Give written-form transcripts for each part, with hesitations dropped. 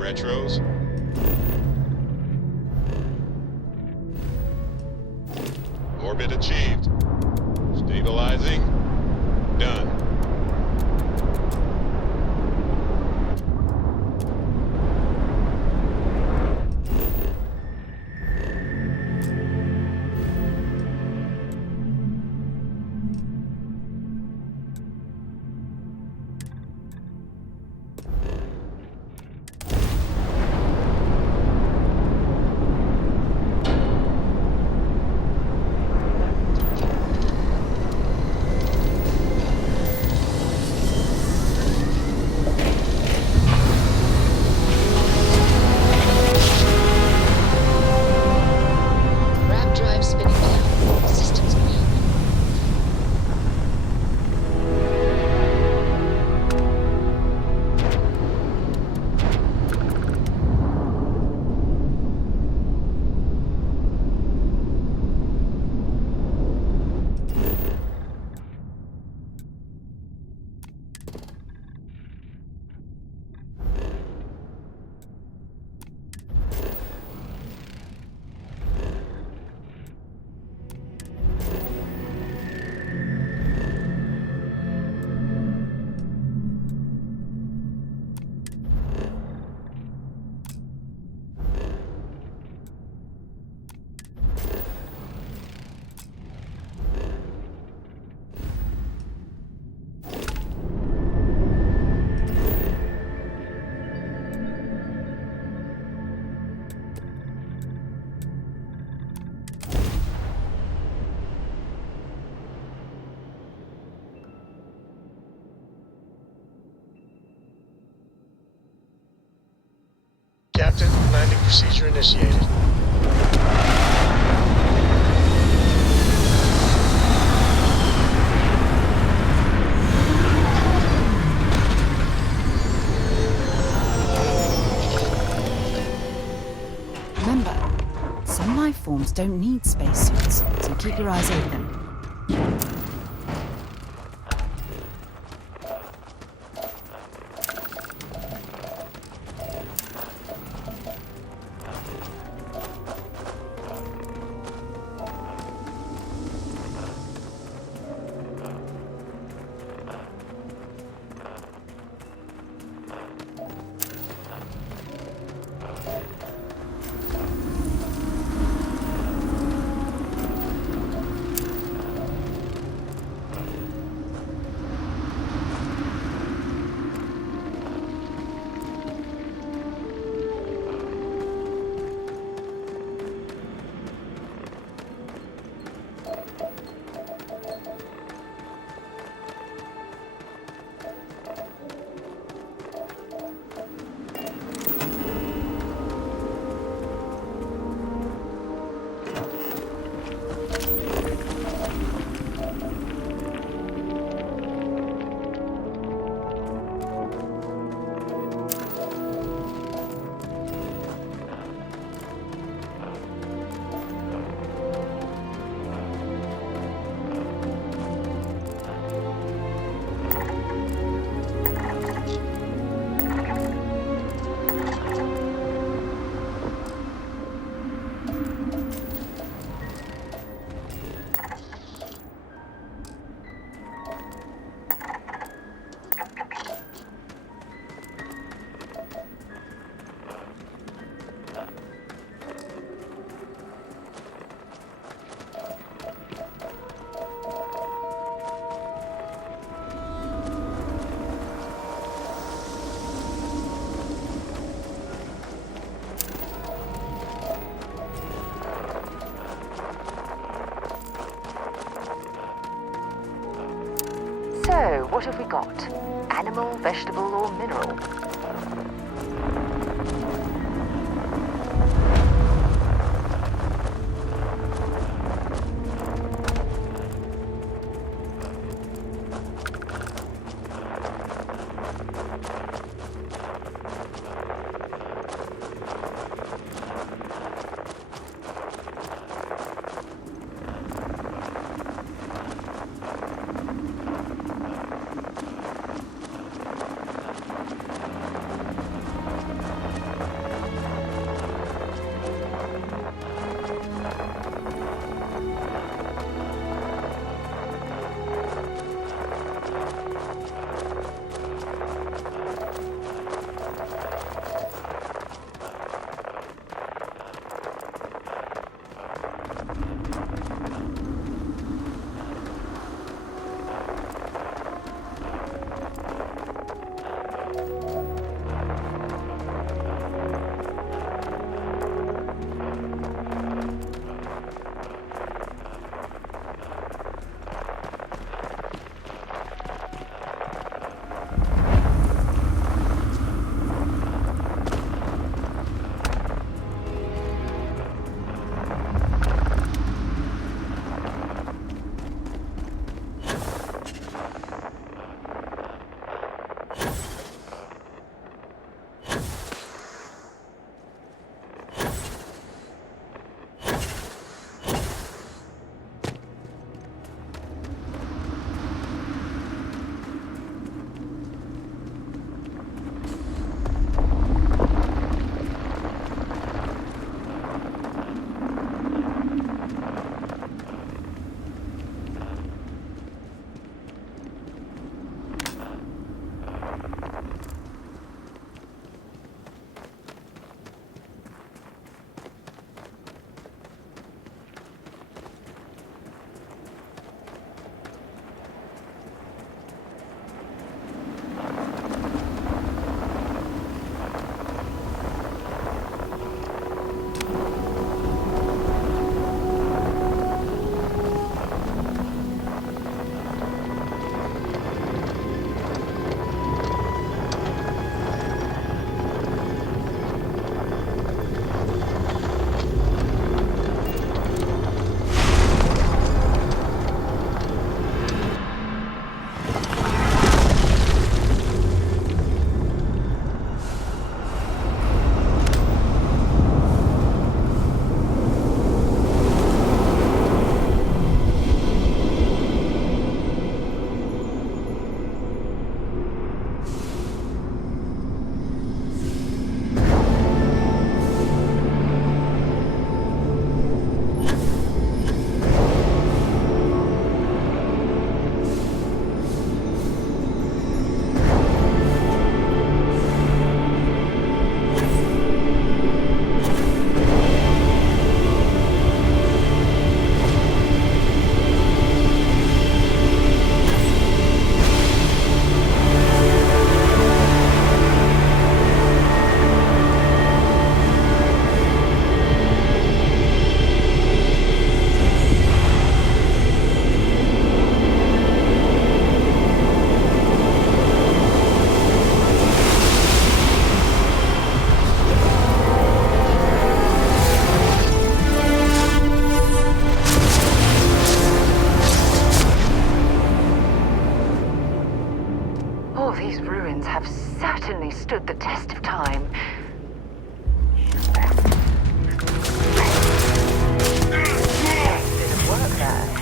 retros. Orbit achieved. Stabilizing. Done. Captain, landing procedure initiated. Remember, some life forms don't need spacesuits, so keep your eyes open. So, what have we got? Animal, vegetable, or mineral? Oh, these ruins have certainly stood the test of time. Bit of work there.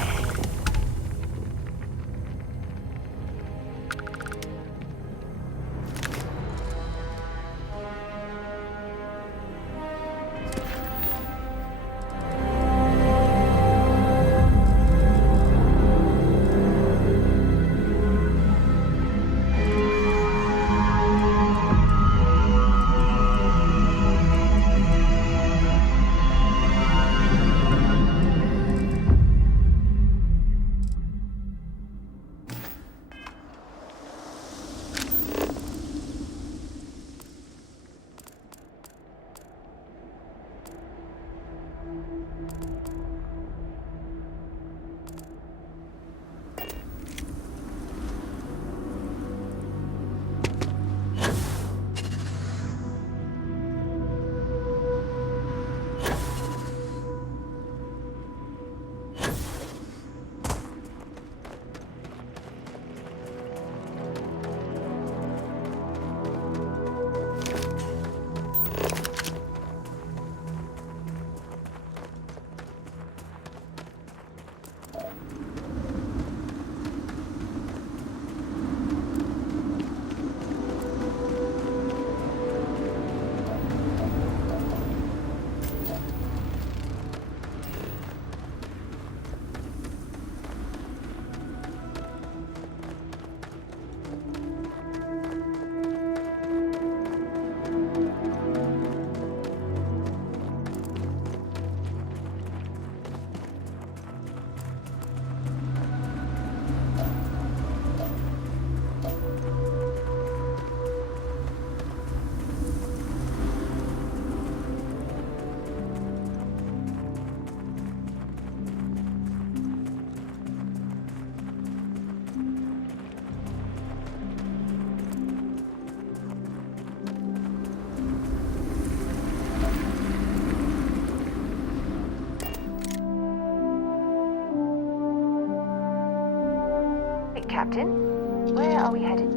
Captain, where are we headed?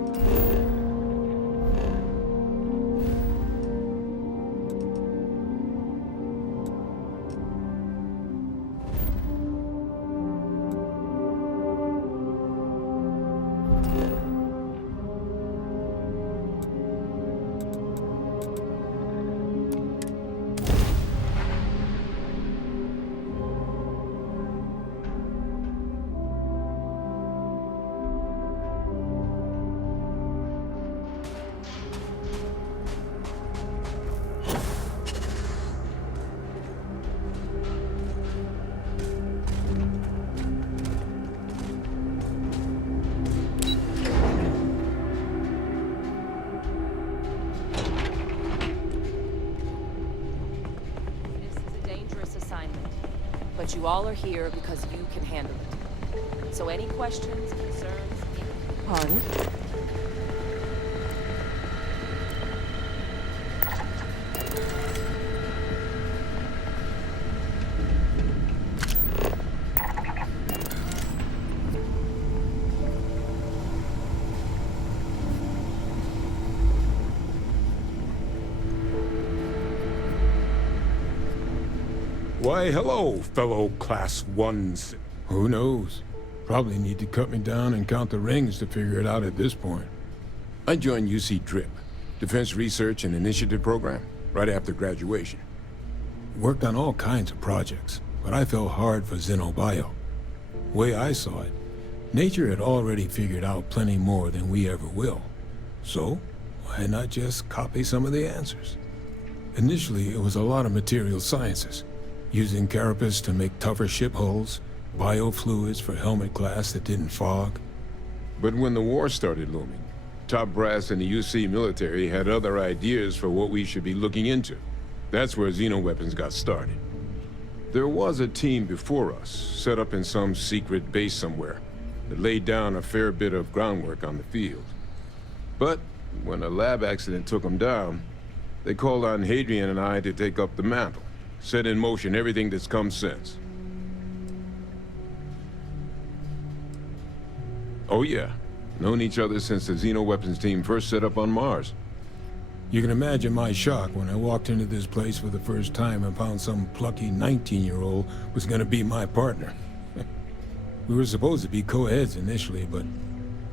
But you all are here because you can handle it. So any questions, concerns? Pardon? Why, hello, fellow Class 1s. Who knows? Probably need to cut me down and count the rings to figure it out at this point. I joined UC DRIP, Defense Research and Initiative Program, right after graduation. Worked on all kinds of projects, but I fell hard for Xenobio. Way I saw it, nature had already figured out plenty more than we ever will. So, why not just copy some of the answers? Initially, it was a lot of material sciences, using carapace to make tougher ship hulls, biofluids for helmet glass that didn't fog. But when the war started looming, top brass in the UC military had other ideas for what we should be looking into. That's where xenoweapons got started. There was a team before us, set up in some secret base somewhere, that laid down a fair bit of groundwork on the field. But when a lab accident took them down, they called on Hadrian and I to take up the mantle, set in motion everything that's come since. Oh yeah, Known each other since the xenoweapons team first set up on Mars. You can imagine my shock when I walked into this place for the first time and found some plucky 19-year-old was gonna be my partner. We were supposed to be co-heads initially, but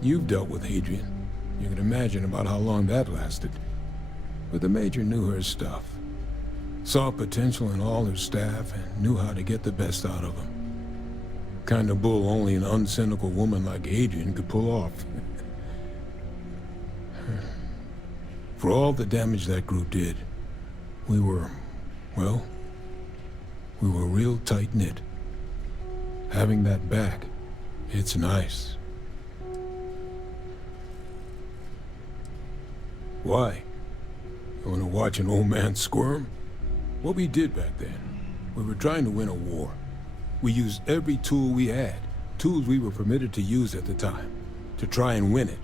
you've dealt with Hadrian. You can imagine about how long that lasted. But the Major knew her stuff. Saw potential in all her staff and knew how to get the best out of them. Kind of bull only an uncynical woman like Hadrian could pull off. For all the damage that group did, we were, well, we were real tight-knit. Having that back, it's nice. Why? You want to watch an old man squirm? What we did back then, we were trying to win a war. We used every tool we had, tools we were permitted to use at the time, to try and win it.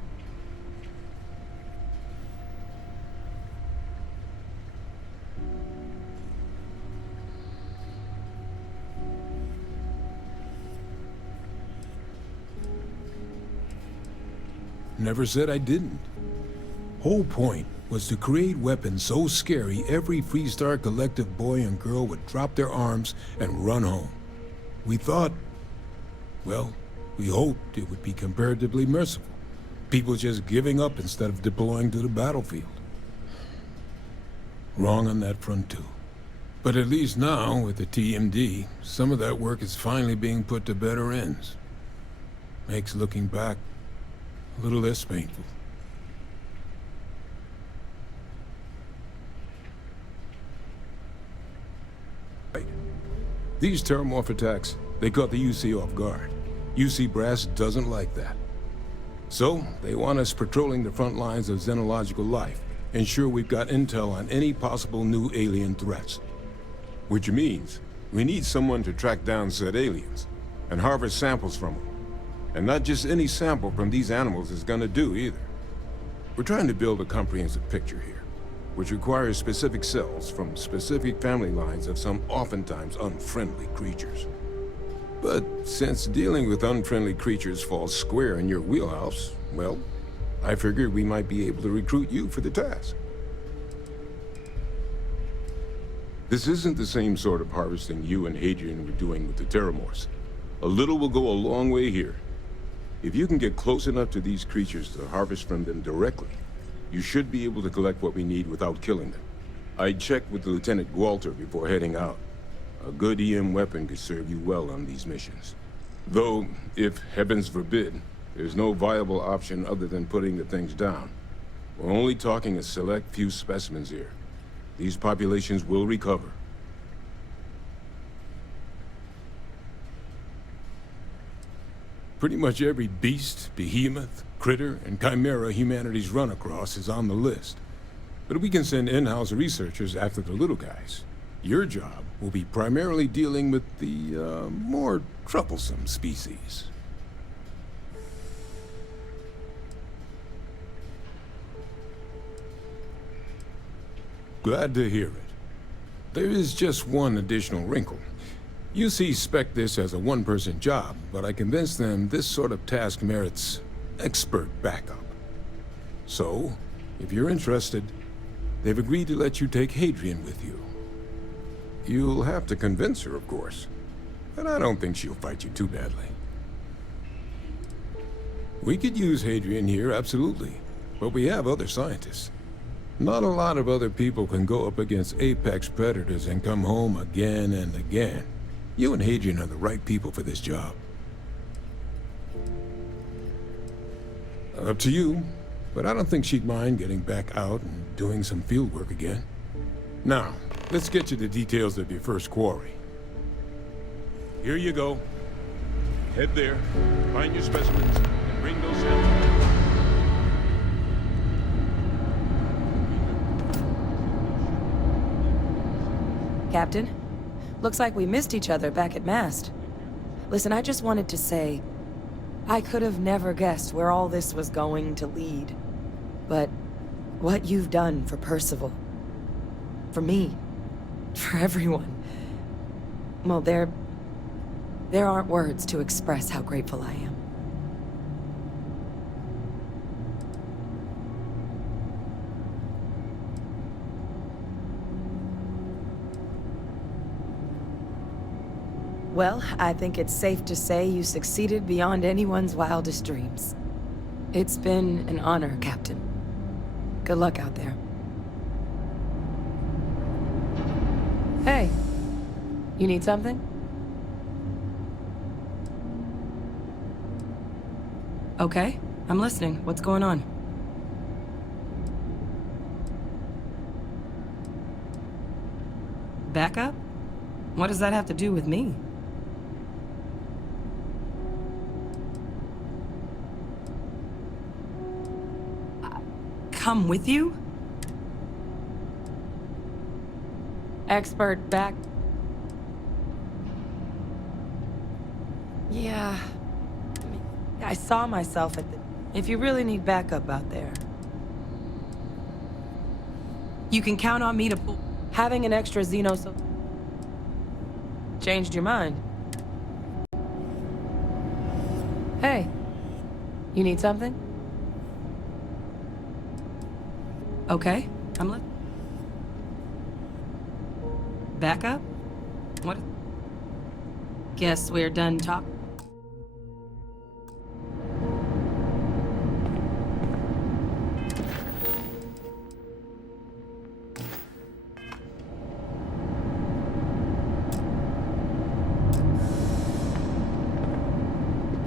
Never said I didn't. Whole point was to create weapons so scary every Freestar Collective boy and girl would drop their arms and run home. We thought, well, we hoped it would be comparatively merciful. People just giving up instead of deploying to the battlefield. Wrong on that front too. But at least now, with the TMD, some of that work is finally being put to better ends. Makes looking back a little less painful. Right. These terramorph attacks, they caught the UC off guard. UC Brass doesn't like that. So, they want us patrolling the front lines of xenological life, ensure we've got intel on any possible new alien threats. Which means, we need someone to track down said aliens, and harvest samples from them. And not just any sample from these animals is gonna do either. We're trying to build a comprehensive picture here, which requires specific cells from specific family lines of some oftentimes unfriendly creatures. But since dealing with unfriendly creatures falls square in your wheelhouse, well, I figured we might be able to recruit you for the task. This isn't the same sort of harvesting you and Hadrian were doing with the Terramorphs. A little will go a long way here. If you can get close enough to these creatures to harvest from them directly, you should be able to collect what we need without killing them. I'd check with Lieutenant Walter before heading out. A good EM weapon could serve you well on these missions. Though, if heavens forbid, there's no viable option other than putting the things down. We're only talking a select few specimens here. These populations will recover. Pretty much every beast, behemoth, critter, and chimera humanity's run across is on the list. But we can send in-house researchers after the little guys. Your job will be primarily dealing with the, more troublesome species. Glad to hear it. There is just one additional wrinkle. UC spec'd this as a one-person job, but I convinced them this sort of task merits expert backup. So, if you're interested, they've agreed to let you take Hadrian with you. You'll have to convince her, of course, but I don't think she'll fight you too badly. We could use Hadrian here, absolutely, but we have other scientists. Not a lot of other people can go up against apex predators and come home again and again. You and Hadrian are the right people for this job. Up to you, but I don't think she'd mind getting back out and doing some field work again. Now, let's get you the details of your first quarry. Here you go. Head there, find your specimens, and bring those samples. Captain? Looks like we missed each other back at Mast. Listen, I just wanted to say, I could have never guessed where all this was going to lead. But what you've done for Percival, for me, for everyone, well, there aren't words to express how grateful I am. Well, I think it's safe to say you succeeded beyond anyone's wildest dreams. It's been an honor, Captain. Good luck out there. Hey, you need something? Okay, I'm listening. What's going on? Backup? What does that have to do with me? Come with you? Expert back... Yeah... I saw myself at the... If you really need backup out there... You can count on me to pull... Having an extra Xeno... Changed your mind. Hey. You need something? Okay, I'm Backup? What? Guess we're done talk.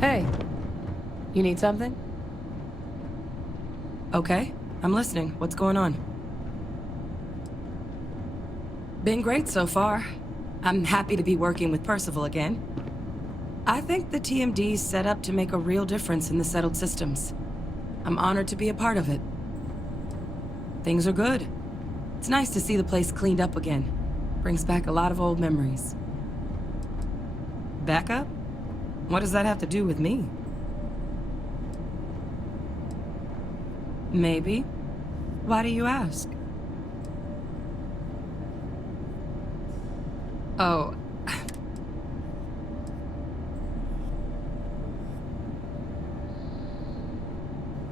Hey, you need something? Okay. I'm listening. What's going on? Been great so far. I'm happy to be working with Percival again. I think the TMD's set up to make a real difference in the settled systems. I'm honored to be a part of it. Things are good. It's nice to see the place cleaned up again. Brings back a lot of old memories. Backup? What does that have to do with me? Maybe. Why do you ask? Oh.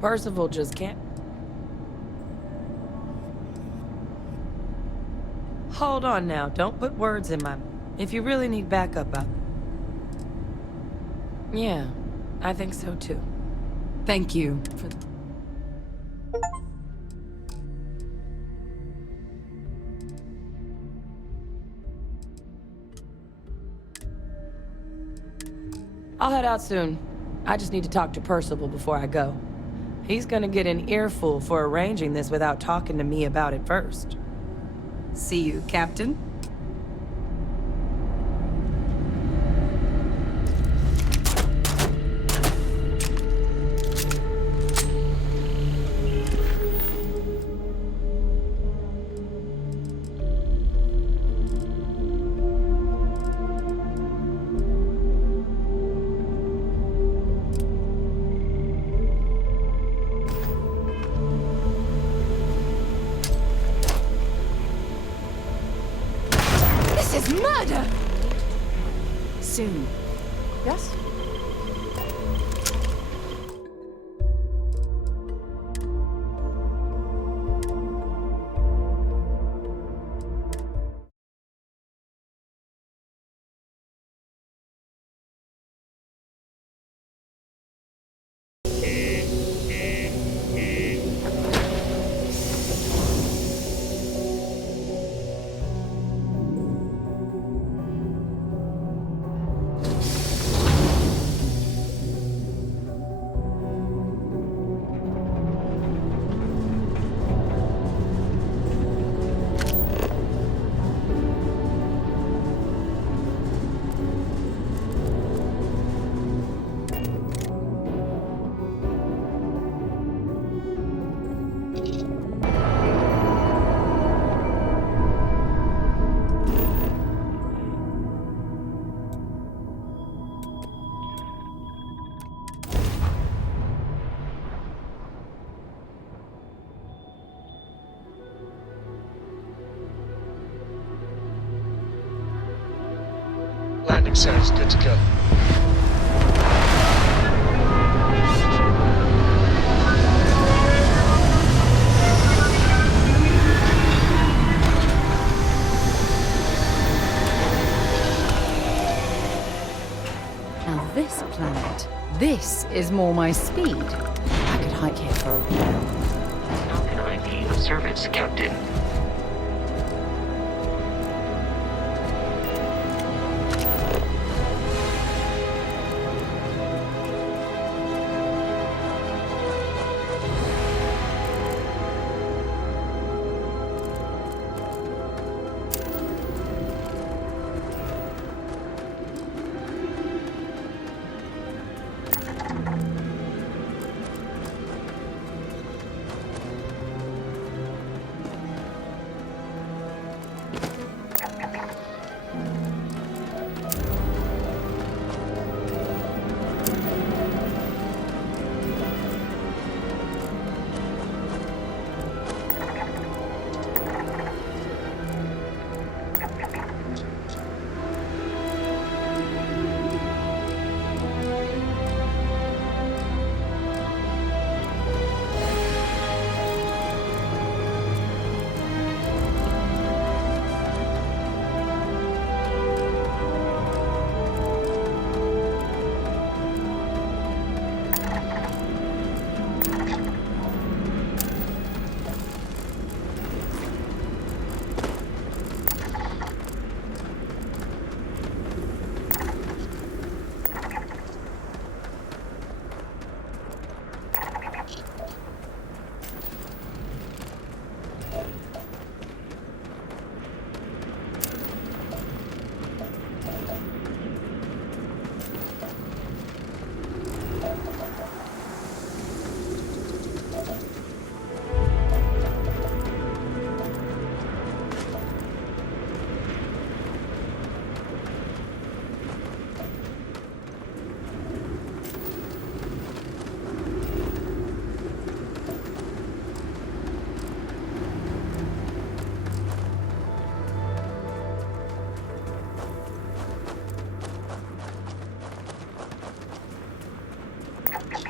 Percival just can't... Hold on now, don't put words in my... If you really need backup out... Yeah, I think so too. Thank you for... I'll head out soon. I just need to talk to Percival before I go. He's gonna get an earful for arranging this without talking to me about it first. See you, Captain. Soon. Yes? Landing sounds good to go. This is more my speed. I could hike here for a while. How can I be of service, Captain?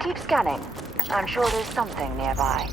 Keep scanning. I'm sure there's something nearby.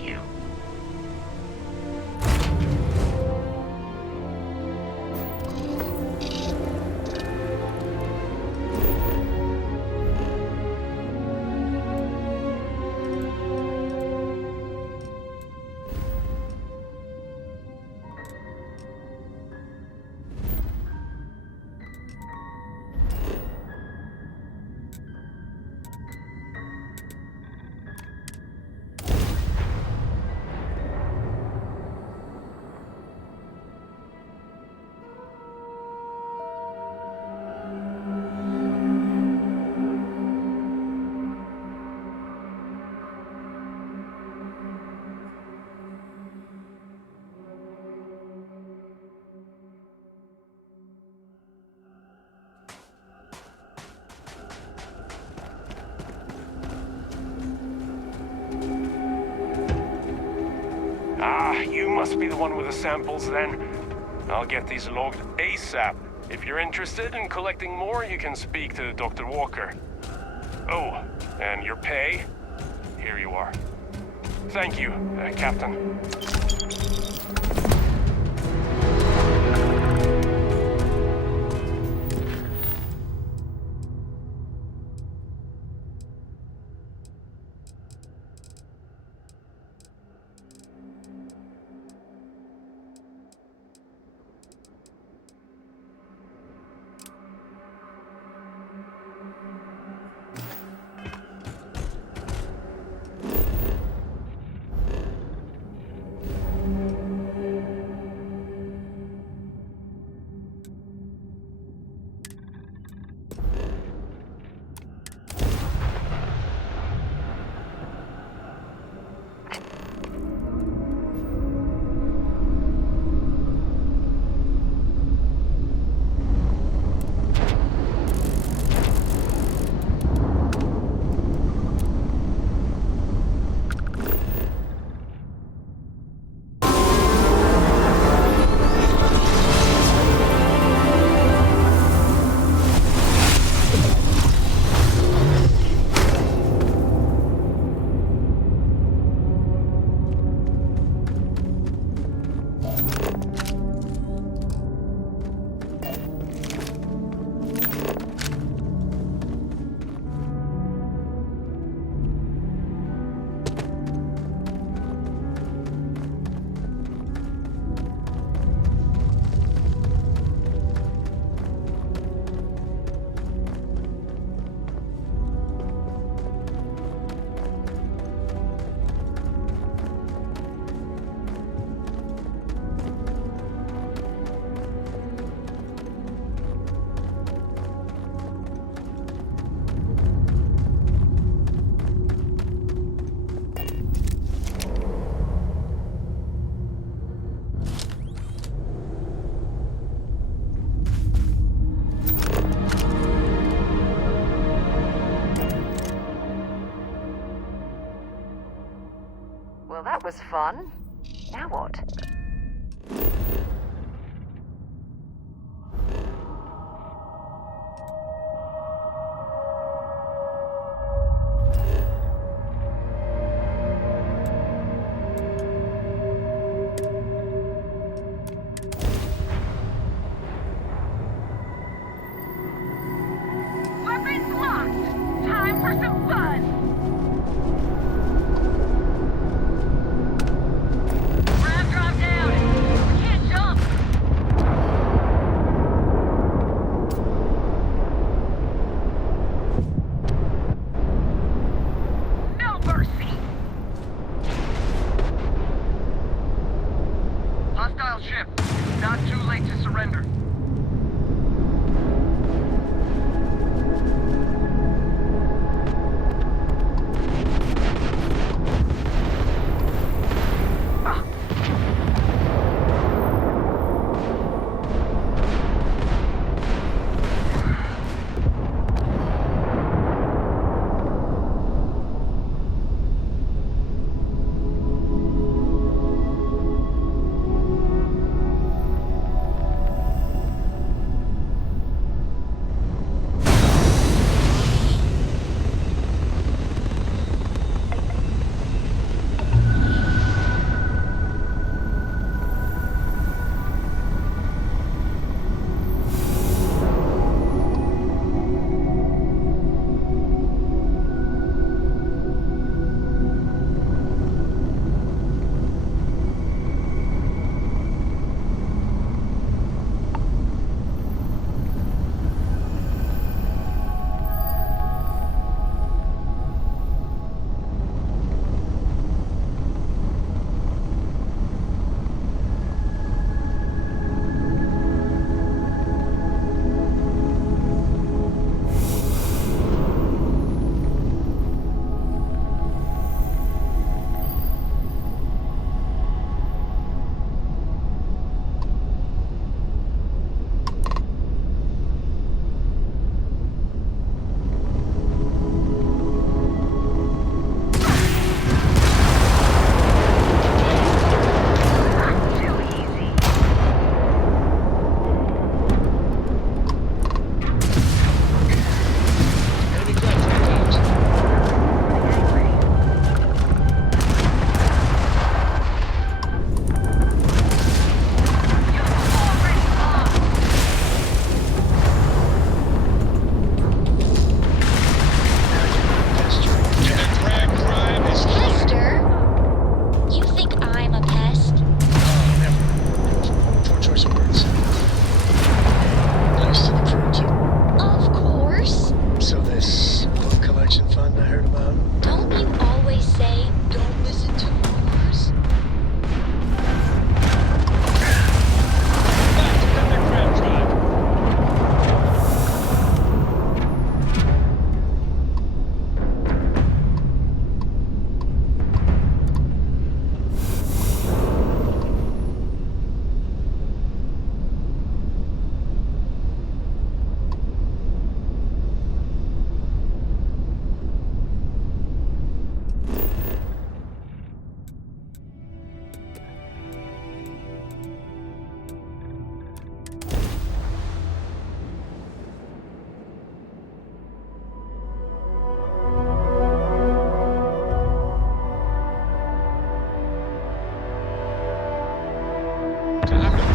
you. You must be the one with the samples then. I'll get these logged ASAP. If you're interested in collecting more, you can speak to Dr. Walker. Oh, and your pay? Here you are. Thank you, Captain. Well, that was fun. Now what? Weapons locked! Time for some fun! Ramp drop down! We can't jump! No mercy! Hostile ship. It's not too late to surrender.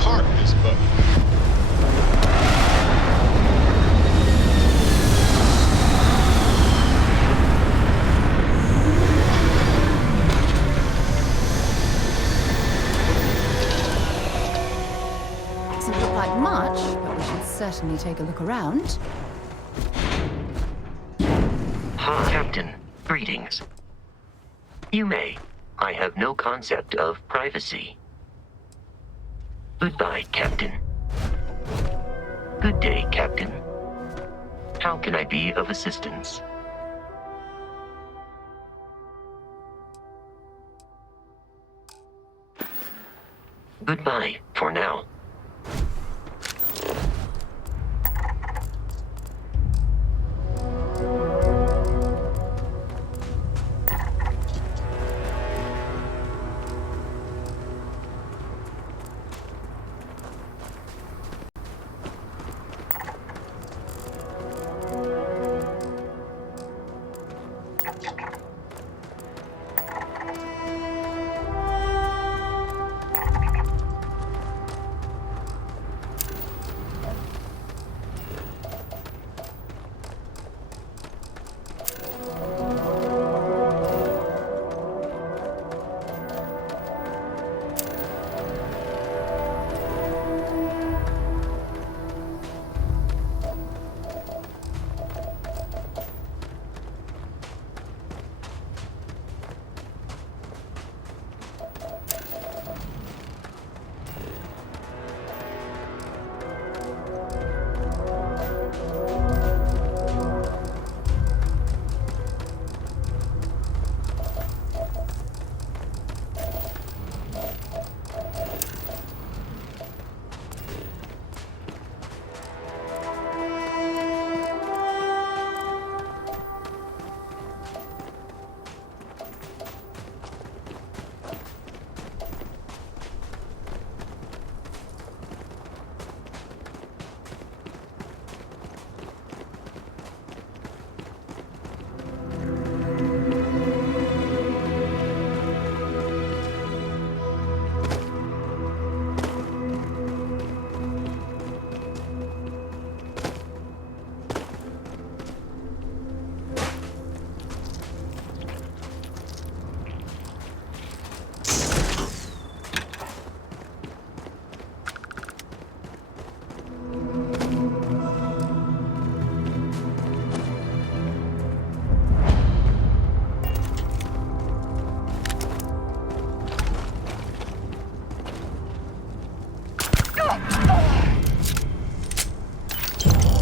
park this buggy. Doesn't look like much, but we should certainly take a look around. Captain, greetings. You may. I have no concept of privacy. Goodbye, Captain. Good day, Captain. How can I be of assistance? Goodbye, for now.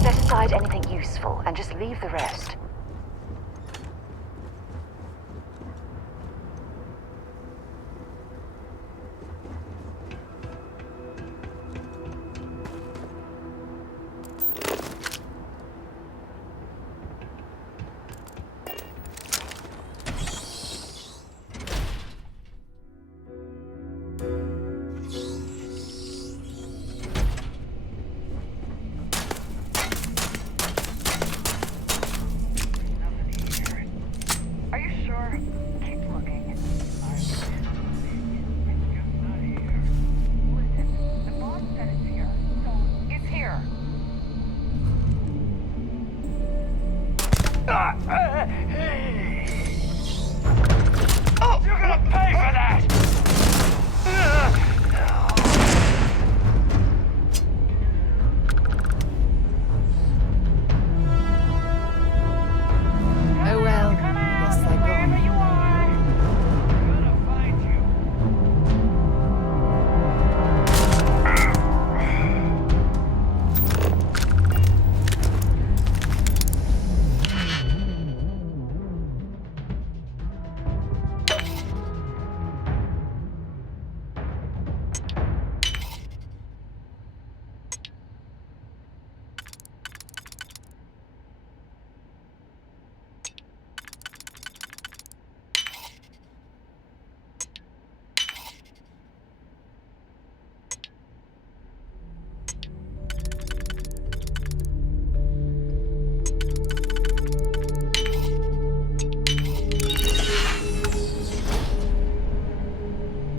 Set aside anything useful and just leave the rest. You're gonna pay for that! Oh well, I guess they're gone.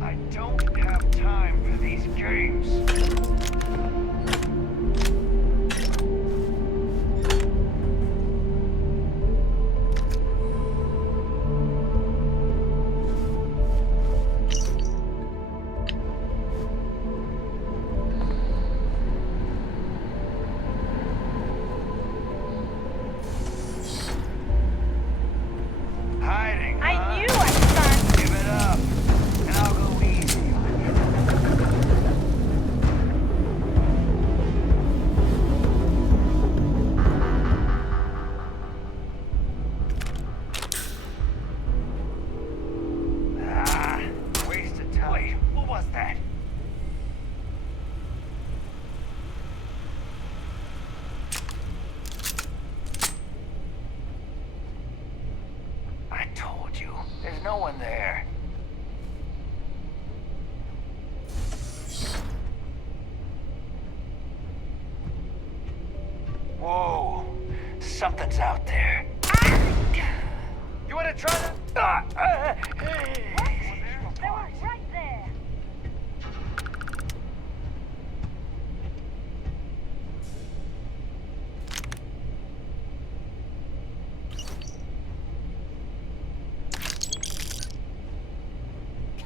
I don't have time for these games. that. I told you, there's no one there. Whoa, something's out there. You wanna try that? They were right there.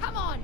Come on.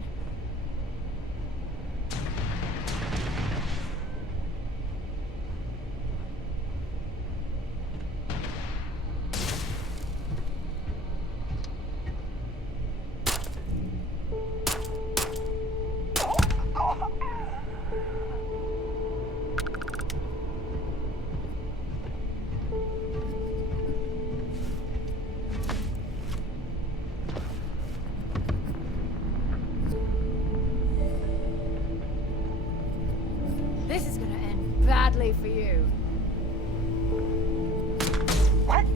This is gonna end badly for you. What?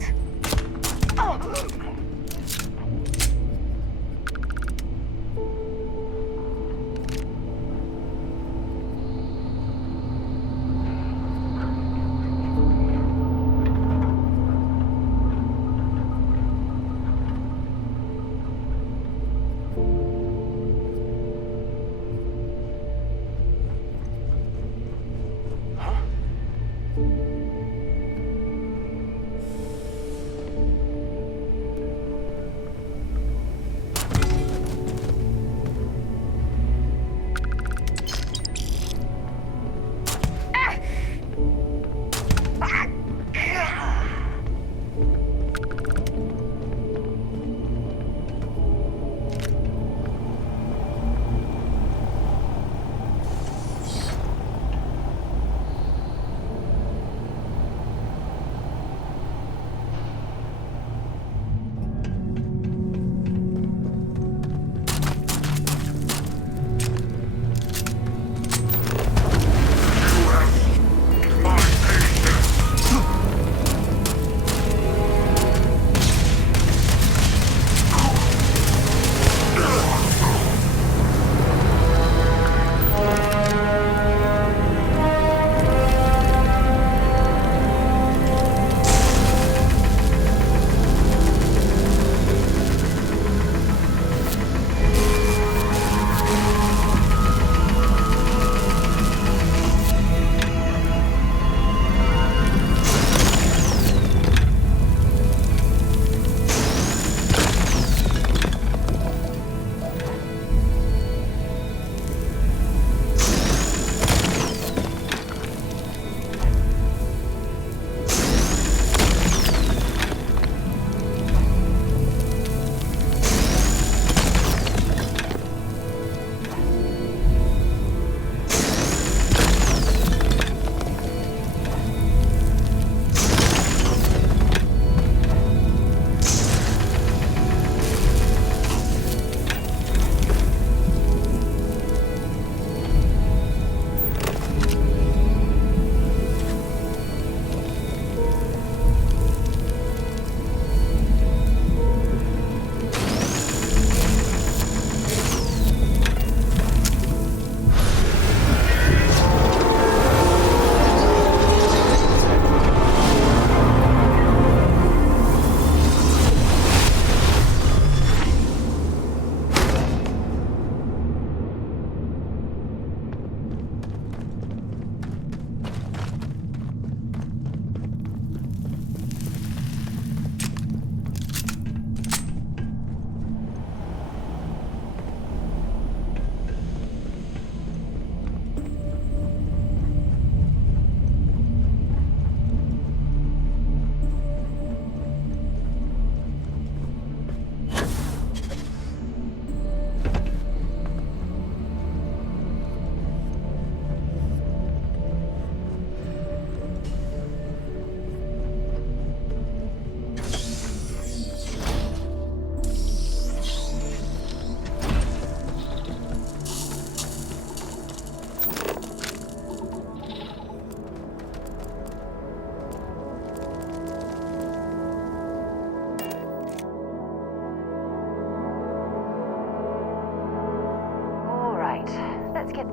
Let's get...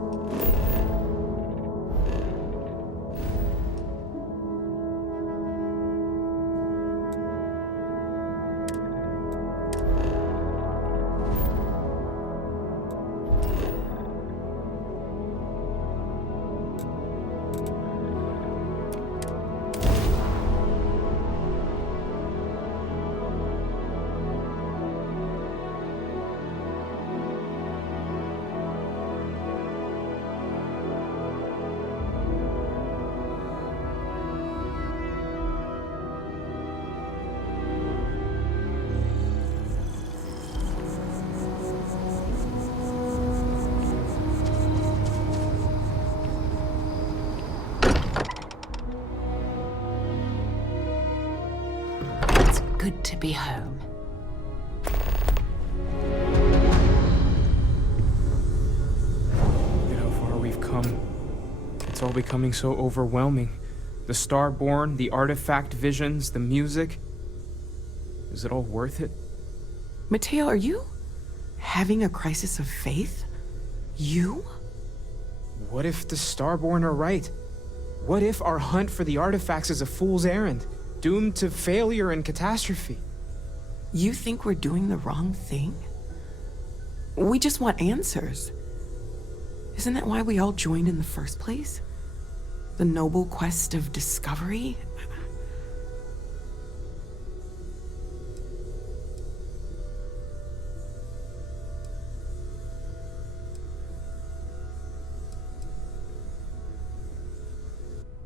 Good to be home. Look at how far we've come. It's all becoming so overwhelming. The Starborn, the artifact visions, the music. Is it all worth it? Mateo, are you having a crisis of faith? You? What if the Starborn are right? What if our hunt for the artifacts is a fool's errand, doomed to failure and catastrophe? You think we're doing the wrong thing? We just want answers. Isn't that why we all joined in the first place? The noble quest of discovery?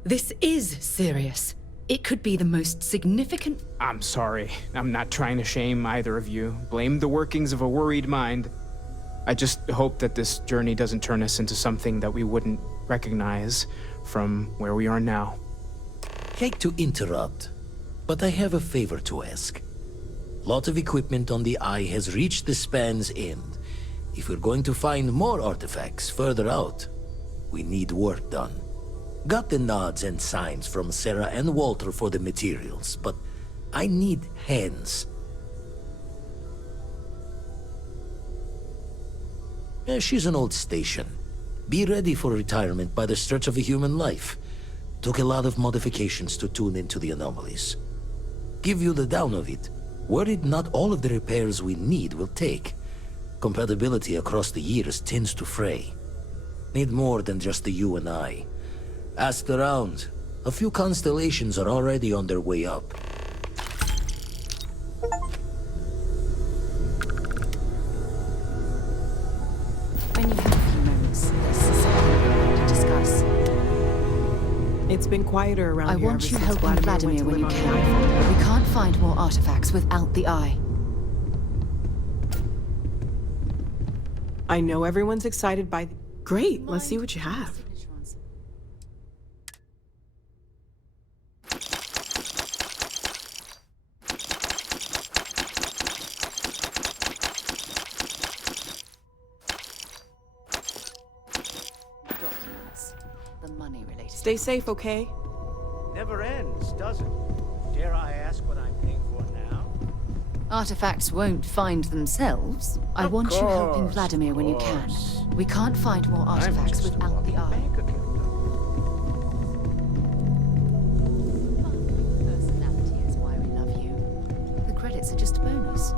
This is serious. It could be the most significant... I'm sorry. I'm not trying to shame either of you. Blame the workings of a worried mind. I just hope that this journey doesn't turn us into something that we wouldn't recognize from where we are now. Hate to interrupt, but I have a favor to ask. Lot of equipment on the Eye has reached the span's end. If we're going to find more artifacts further out, we need work done. Got the nods and signs from Sarah and Walter for the materials, but I need hands. She's an old station. Be ready for retirement by the stretch of a human life. Took a lot of modifications to tune into the anomalies. Give you the down of it. Worried not all of the repairs we need will take. Compatibility across the years tends to fray. Need more than just the you and I. Asked around. A few constellations are already on their way up. When you have a few moments, this is something we want to discuss. It's been quieter around I here want ever you since helping Vladimir when you can. We can't find more artifacts without the Eye. I know everyone's excited by... Great, let's see what you have. The money related. Stay safe, okay? Never ends, does it? Dare I ask what I'm paying for now? Artifacts won't find themselves. I want you helping Vladimir when you can. We can't find more artifacts without the Eye. Personality is why we love you. The credits are just a bonus.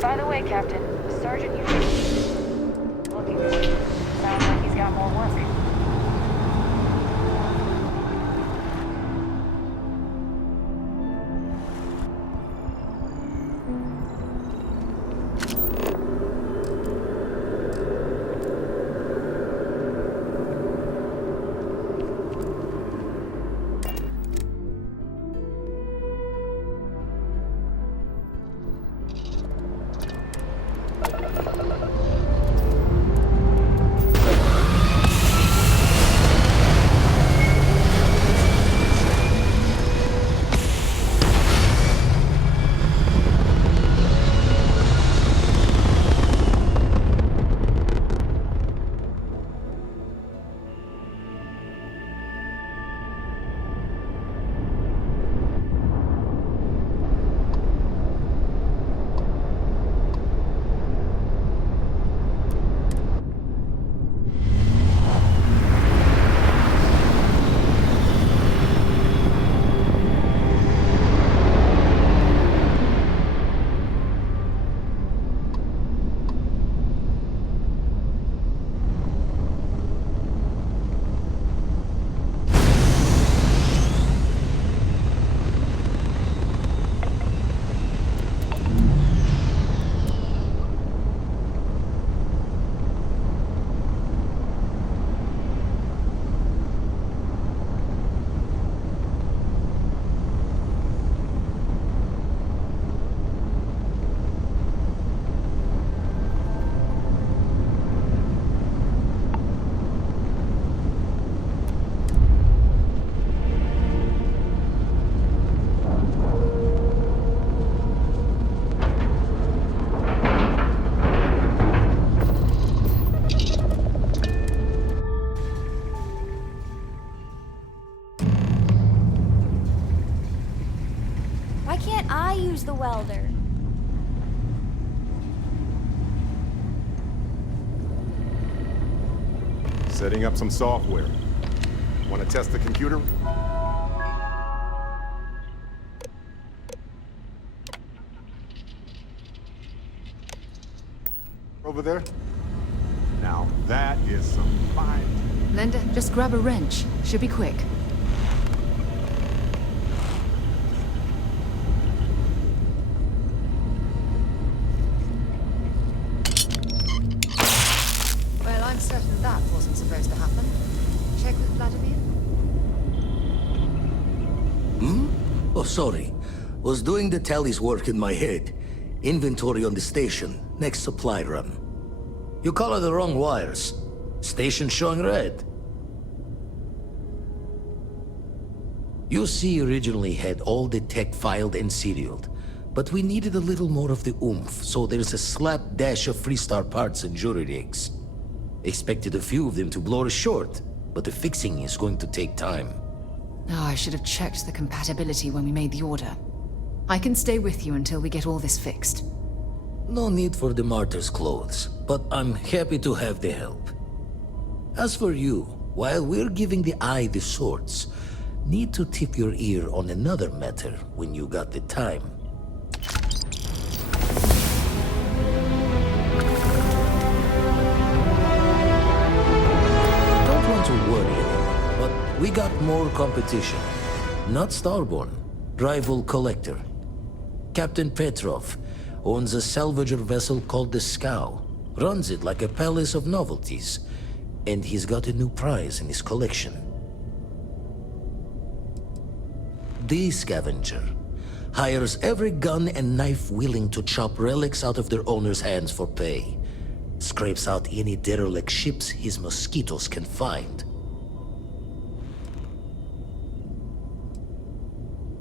By the way, Captain, the sergeant you should... looking for you. Sounds like he's got more work. Setting up some software. Want to test the computer? Over there? Now that is some fine... Lender, just grab a wrench. Should be quick. Well, I'm certain that wasn't supposed to happen. Check with Vladimir? Oh, sorry. Was doing the tally's work in my head. Inventory on the station, next supply run. You colored the wrong wires. Station showing red. UC originally had all the tech filed and serialed, but we needed a little more of the oomph, so there's a slapdash of Freestar parts and jury rigs. Expected a few of them to blow us short, but the fixing is going to take time. Oh, I should have checked the compatibility when we made the order. I can stay with you until we get all this fixed. No need for the martyr's clothes, but I'm happy to have the help. As for you, while we're giving the eye the swords, need to tip your ear on another matter when you got the time. Don't want to worry anyone, but we got more competition. Not Starborn, rival collector. Captain Petrov owns a salvager vessel called the Scow, runs it like a palace of novelties, and he's got a new prize in his collection. The Scavenger hires every gun and knife willing to chop relics out of their owner's hands for pay. Scrapes out any derelict ships his mosquitoes can find.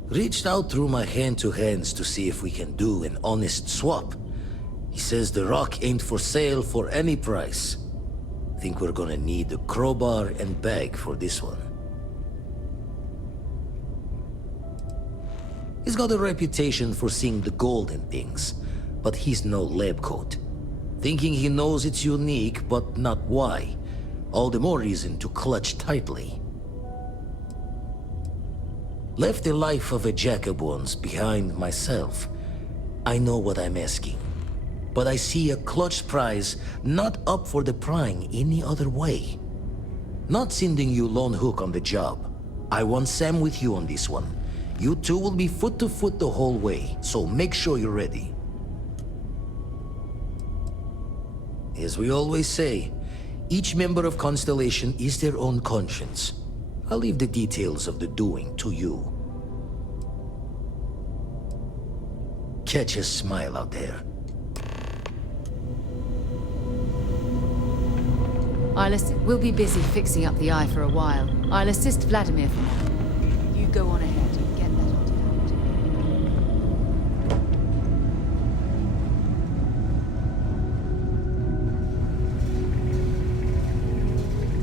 Reached out through my hand-to-hands to see if we can do an honest swap. He says the rock ain't for sale for any price. Think we're gonna need a crowbar and bag for this one. He's got a reputation for seeing the gold in things, but he's no lab coat. Thinking he knows it's unique, but not why. All the more reason to clutch tightly. Left the life of a jacob once behind myself. I know what I'm asking. But I see a clutch prize not up for the prying any other way. Not sending you lone hook on the job. I want Sam with you on this one. You two will be foot to foot the whole way, so make sure you're ready. As we always say, each member of Constellation is their own conscience. I'll leave the details of the doing to you. Catch a smile out there. We'll be busy fixing up the eye for a while. I'll assist Vladimir for now. You go on ahead.